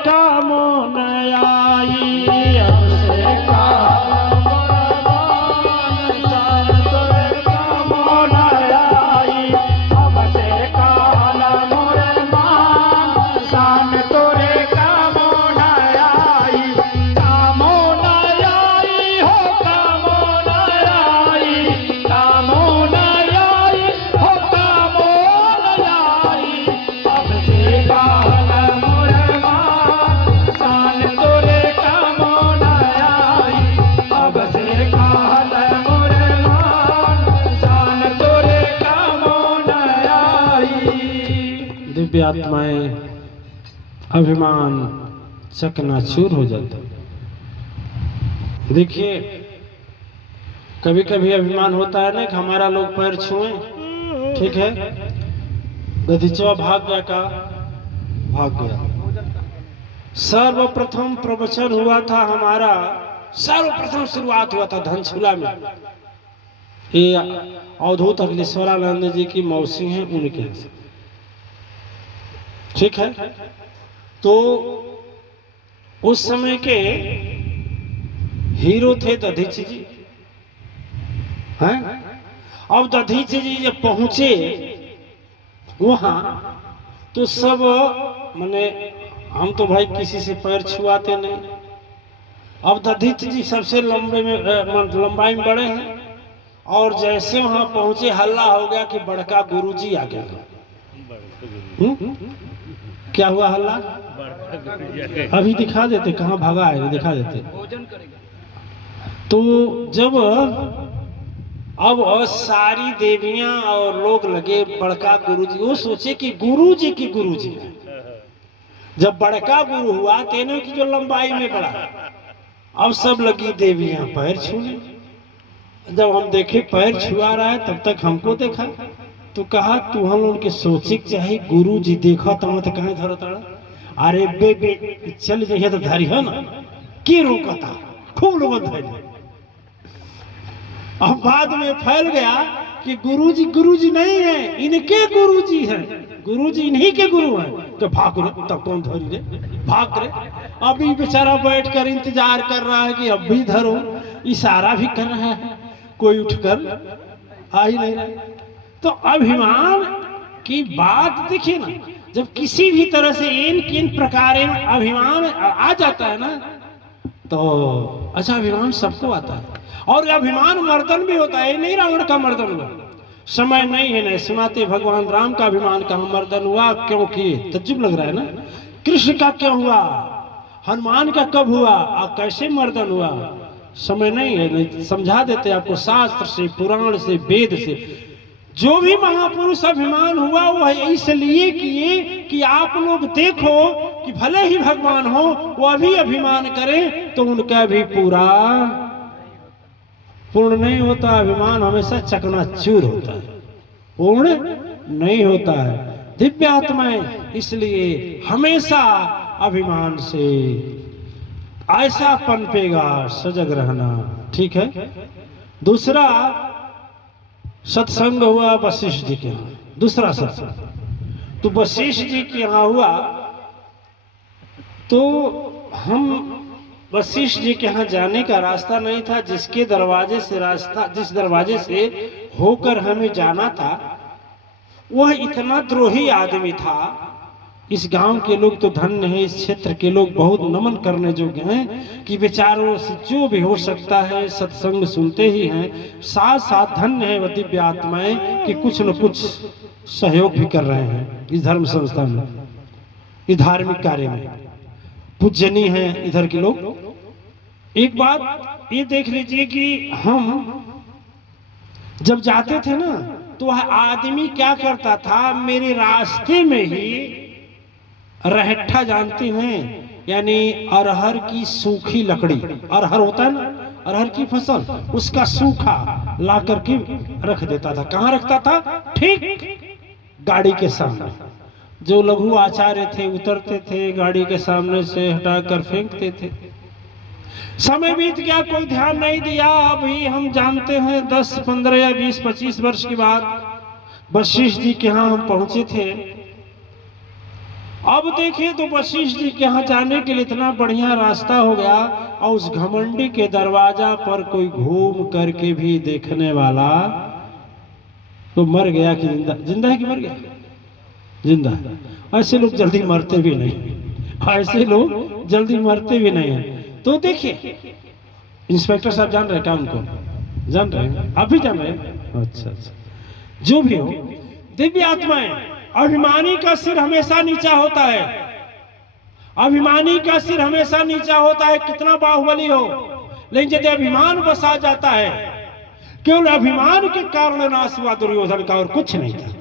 कामो न आई, अब से काल मोर मान शान तोरे कामो न आई, अब से काल मोर मान शान तोरे कामो न आई, कामो न आई हो कामो न आई, कामो न आई हो कामो न आई, अब से काल मोर मान शान तोरे कामो न आई, अब से काल मोर मान शान तोरे कामो न आई। दिव्य आत्माएं अभिमान चकनाचूर हो जाता। देखिए कभी कभी अभिमान होता है ना कि हमारा लोग पैर छुए, ठीक है, दधीचवा भाग गया का भाग गया। सर्वप्रथम प्रवचन हुआ था हमारा, सर्वप्रथम शुरुआत हुआ था धनछुला में। ये अवधूत अखिलेश्वरानंद जी की मौसी हैं, उनके यहाँ से, ठीक है। तो उस समय के हीरो थे दधीच जी, हैं? अब दधीच जी जब पहुंचे वहां तो सब माने हम तो भाई किसी से पैर छुआते नहीं। अब दधीच जी सबसे लंबे में लंबाई में बड़े हैं, और जैसे वहां पहुंचे हल्ला हो गया कि बड़का गुरुजी आ गया। क्या हुआ हल्ला? अभी दिखा देते, कहाँ भागा है, दिखा देते। तो जब अब सारी देवियां और लोग लगे बड़का गुरुजी, वो सोचे कि गुरुजी की गुरुजी है। जब बड़का गुरु हुआ तेनों की जो लंबाई में बड़ा, अब सब लगी देवियां पैर छूने। जब हम देखे पैर छुआ रहा है तब तक हमको देखा, तो कहा तू हम लोग के सोचे चाहे गुरु जी देखा तो मत कहे धरो ताड़ा, अरे बे चल जाइए तो धरी है ना, की रोकता, खूब लोग धरी। अब बाद में फैल गया कि गुरुजी नहीं है, इनके गुरुजी हैं, गुरुजी इन्हीं के गुरु हैं। तो भाग रे, तब कौन धरी रे, भाग रे। अभी बेचारा बैठकर इंतजार कर रहा है कि अब भी धरो, इशारा भी कर रहा है, कोई उठकर आ ही नहीं रहा। तो अभिमान की बात देखिए ना, जब किसी भी तरह से इन प्रकार अभिमान आ जाता है ना, तो अच्छा अभिमान सबको आता है। और अभिमान मर्दन भी होता है, नहीं रावण का मर्दन हुआ, समय नहीं है ना सुनाते भगवान राम का अभिमान कहाँ मर्दन हुआ, क्योंकि तज्जुब लग रहा है ना। कृष्ण का क्यों हुआ, हनुमान का कब हुआ और कैसे मर्दन हुआ, समय नहीं है, नहीं समझा देते आपको शास्त्र से, पुराण से, वेद से। जो भी महापुरुष अभिमान हुआ वो इसलिए किए कि आप लोग देखो कि भले ही भगवान हो वो अभी अभिमान करें तो उनका भी पूर्ण नहीं होता। अभिमान हमेशा चकनाचूर होता है, पूर्ण नहीं होता है। दिव्य आत्माएं इसलिए हमेशा अभिमान से ऐसा पनपेगा, सजग रहना, ठीक है। दूसरा सत्संग हुआ वशिष्ठ जी के यहाँ, दूसरा सत्संग तो वशिष्ठ जी के यहाँ हुआ। तो हम वशिष्ठ जी के यहाँ जाने का रास्ता नहीं था, जिसके दरवाजे से रास्ता, जिस दरवाजे से होकर हमें जाना था वह इतना द्रोही आदमी था। इस गांव के लोग तो धन्य हैं, इस क्षेत्र के लोग बहुत नमन करने योग्य हैं कि बेचारों से जो भी हो सकता है सत्संग सुनते ही हैं। साथ साथ धन्य है वह दिव्य आत्माएं कि कुछ न कुछ सहयोग भी कर रहे हैं इस धर्म संस्था में, इस धार्मिक कार्य में, पूजनीय हैं इधर के लोग। एक बात ये देख लीजिए कि हम जब जाते थे ना तो वह आदमी क्या करता था, मेरे रास्ते में ही रहट्ठा जानते हैं, यानी अरहर की सूखी लकड़ी, अरहर होता है ना, अरहर की फसल, उसका सूखा ला करके रख देता था। कहाँ रखता था? ठीक गाड़ी के सामने। जो लघु आचार्य थे उतरते थे, गाड़ी के सामने से हटाकर फेंकते थे। समय बीत गया, कोई ध्यान नहीं दिया। अभी हम जानते हैं 10, 15 या 20, 25 वर्ष के बाद वशिष्ठ जी के यहाँ हम पहुंचे थे अब देखें तो वशिष्ठ जी के यहाँ जाने के लिए इतना बढ़िया रास्ता हो गया, और उस घमंडी के दरवाजा पर कोई घूम करके भी देखने वाला तो मर गया कि जिंदा, जिंदा है कि मर गया, जिंदा है। ऐसे लोग जल्दी मरते भी नहीं, ऐसे लोग जल्दी मरते भी नहीं हैं। तो देखिए इंस्पेक्टर साहब जान रहे हैं क्या उनको, जान रहे हैं, आप भी जान रहे हैं, अच्छा अच्छा। जो भी हो, दिव्य आत्माएं, अभिमानी का सिर हमेशा नीचा होता है, अभिमानी का सिर हमेशा नीचा होता है, कितना बाहुबली हो, लेकिन यदि अभिमान बसा जाता है, केवल अभिमान के कारण नाश हुआ दुर्योधन का, और कुछ नहीं था।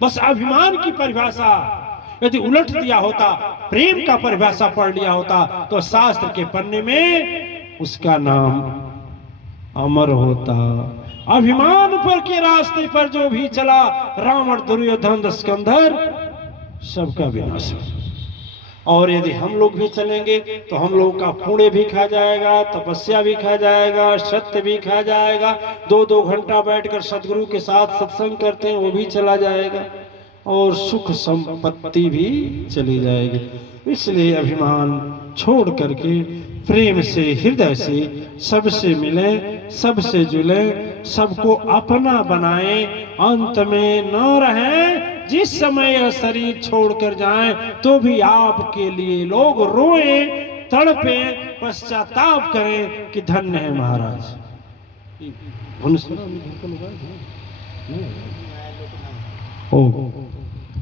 बस अभिमान की परिभाषा यदि उलट दिया होता, प्रेम का परिभाषा पढ़ लिया होता, तो शास्त्र के पन्ने में उसका नाम अमर होता। अभिमान पर के रास्ते पर जो भी चला, रावण दुर्योधन स्कंदर सबका विनाश हो। और यदि हम लोग भी चलेंगे तो हम लोगों का पुण्य भी खा जाएगा, तपस्या भी खा जाएगा, सत्य भी खा जाएगा, 2-2 घंटा बैठकर सदगुरु के साथ सत्संग करते हैं वो भी चला जाएगा, और सुख संपत्ति भी चली जाएगी। इसलिए अभिमान छोड़ करके प्रेम से, हृदय से सबसे मिले, सबसे जुले, सबको अपना बनाए, अंत में न रहें। जिस समय यह शरीर छोड़कर जाएं तो भी आपके लिए लोग रोएं, तड़पें, पश्चाताप करें कि धन्य है महाराज। ओ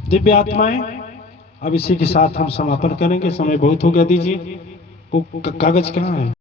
दिव्य आत्माएं, अब इसी के साथ हम समापन करेंगे, समय बहुत हो गया, दीजिए। वो कागज कहाँ है?